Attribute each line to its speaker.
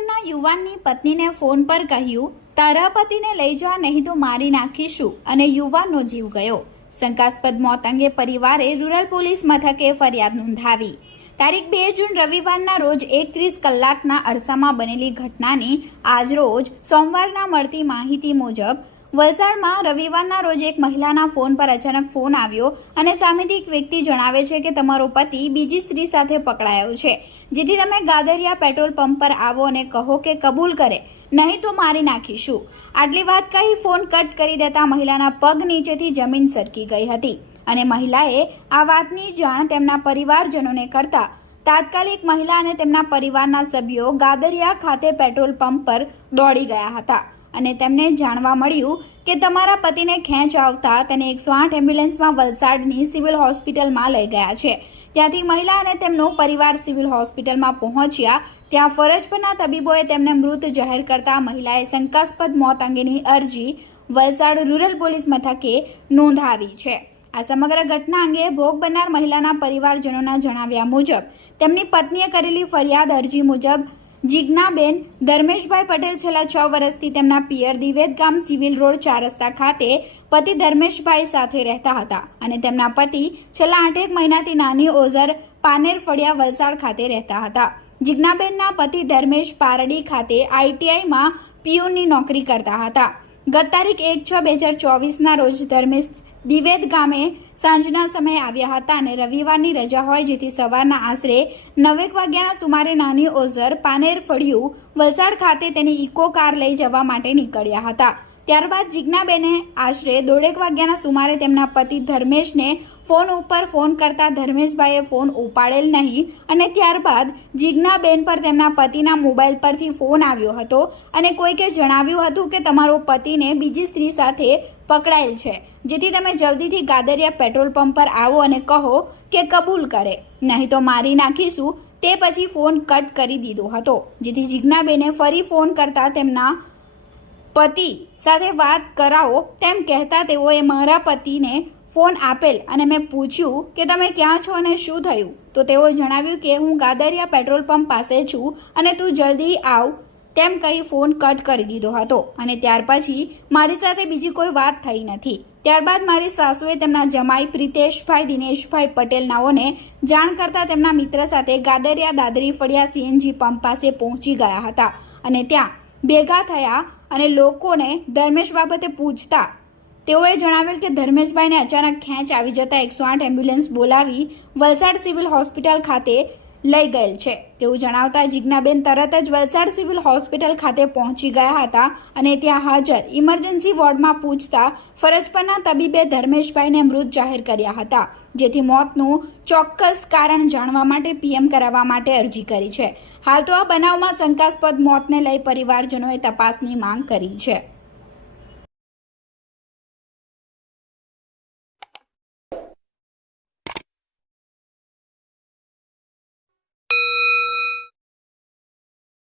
Speaker 1: દિયોદરના યુવાનની પત્નીને ફોન પર કહ્યું, તારા પતિને લઈ જા, નહીં તો મારી નાખીશું. અને યુવાનનો જીવ ગયો. શંકાસ્પદ મોત અંગે પરિવારે રૂરલ પોલીસ મથકે ફરિયાદ નોંધાવી. તારીખ બે જૂન રવિવારના રોજ એકત્રીસ કલાકના અરસામાં બનેલી ઘટનાની આજરોજ સોમવારના મળતી માહિતી મુજબ, વલસાડમાં રવિવારના રોજ એક મહિલાના ફોન પર અચાનક ફોન આવ્યો અને સામેથી એક વ્યક્તિ જણાવે છે કે તમારો પતિ બીજી સ્ત્રી સાથે પકડાયો છે. જેથી તમે ગાદરિયા પેટ્રોલ પંપ પર આવો અને કહો કે કબૂલ કરે. નહીં તો મારી નાખીશું. આટલી વાત કહી ફોન કટ કરી દેતા મહિલાના પગ નીચેથી જમીન સરકી ગઈ હતી. અને મહિલાએ આ વાતની જાણ તેમના પરિવારજનોને કરતા. તાત્કાલિક મહિલા અને તેમના પરિવારના સભ્યો ગાદરિયા ખાતે પેટ્રોલ પંપ પર દોડી ગયા હતા. અને તેમને જાણવા મળ્યું કે તમારા પતિને ખેંચ આવતા તેને એકસો આઠ એમ્બ્યુલન્સમાં વલસાડની સિવિલ હોસ્પિટલમાં લઈ ગયા છે. ત્યાંથી મહિલા અને તેમનો પરિવાર સિવિલ હોસ્પિટલમાં પહોંચ્યા. ત્યાં ફરજ પરના તબીબોએ તેમને મૃત જાહેર કરતા મહિલાએ શંકાસ્પદ મોત અંગેની અરજી વલસાડ રૂરલ પોલીસ મથકે નોંધાવી છે. આ સમગ્ર ઘટના અંગે ભોગ બનનાર મહિલાના પરિવારજનોના જણાવ્યા મુજબ, તેમની પત્નીએ કરેલી ફરિયાદ અરજી મુજબ જીજ્ઞાબેન, ધર્મેશભાઈ પટેલ છેલ્લા છ વર્ષથી તેમના પિયર દિવેદ ગામ સિવિલ રોડ ચાર રસ્તા ખાતે પતિ ધર્મેશભાઈ સાથે રહેતા હતા અને તેમના પતિ છેલ્લા આઠેક મહિનાથી નાની ઓઝર પાનેર ફળિયા વલસાડ ખાતે રહેતા હતા. જીજ્ઞાબેનના પતિ ધર્મેશ પારડી ખાતે આઈટીઆઈમાં પીઓની નોકરી કરતા હતા. ગત તારીખ એક છ બે હજાર ચોવીસના રોજ ધર્મેશ દિવેદ ગામે સાંજના સમયે આવ્યા હતા અને રવિવારની રજા હોય જેથી સવારના આશરે નવેક વાગ્યાના સુમારે નાની ઓઝર પાનેર ફળિયું વલસાડ ખાતે તેની ઇકો કાર લઈ જવા માટે નીકળ્યા હતા. ત્યારબાદ જીજ્ઞાબેને આશરે દોઢેક વાગ્યાના સુમારે તેમના પતિ ધર્મેશને ફોન ઉપર ફોન કરતા ધર્મેશભાઈએ ફોન ઉપાડેલ નહીં અને ત્યારબાદ જિજ્ઞાબેન પર તેમના પતિના મોબાઈલ પરથી ફોન આવ્યો હતો અને કોઈકે જણાવ્યું હતું કે તમારો પતિને બીજી સ્ત્રી સાથે પકડાયેલ છે, જેથી તમે જલ્દીથી ગાદરિયા પેટ્રોલ પંપ પર આવો અને કહો કે કબૂલ કરે. નહીં તો મારી નાખીશું. તે પછી ફોન કટ કરી દીધો હતો, જેથી જિજ્ઞાબેને ફરી ફોન કરતા તેમના પતિ સાથે વાત કરાવો તેમ કહેતા તેઓએ મારા પતિને ફોન આપેલ અને મેં પૂછ્યું કે તમે ક્યાં છો અને શું થયું? તો તેઓએ જણાવ્યું કે હું ગાદરિયા પેટ્રોલ પંપ પાસે છું અને તું જલ્દી આવ, તેમ કહી ફોન કટ કરી દીધો હતો. અને ત્યાર પછી મારી સાથે બીજી કોઈ વાત થઈ નથી. ત્યારબાદ મારી સાસુએ તેમના જમાઈ પ્રિતેશભાઈ, દિનેશભાઈ પટેલ નાઓને જાણ કરતા તેમના મિત્ર સાથે ગાદરિયા દાદરી ફળિયા સીએનજી પંપ પાસે પહોંચી ગયા હતા અને ત્યાં ભેગા થયા અને લોકોને ધર્મેશ બાબતે પૂછતા, તેઓએ જણાવેલ કે ધર્મેશભાઈને અચાનક ખેંચ આવી જતા એકસો આઠ એમ્બ્યુલન્સ બોલાવી વલસાડ સિવિલ હોસ્પિટલ ખાતે લઈ ગયેલ છે. તેવું જણાવતા જીજ્ઞાબેન તરત જ વલસાડ સિવિલ હોસ્પિટલ ખાતે પહોંચી ગયા હતા અને ત્યાં હાજર ઇમરજન્સી વોર્ડમાં પૂછતા ફરજ પરના તબીબે ધર્મેશભાઈને મૃત જાહેર કર્યા હતા, જેથી મોતનું ચોક્કસ કારણ જાણવા માટે પીએમ કરાવવા માટે અરજી કરી છે. હાલ તો આ બનાવમાં શંકાસ્પદ મોતને લઈ પરિવારજનોએ તપાસની માંગ કરી છે.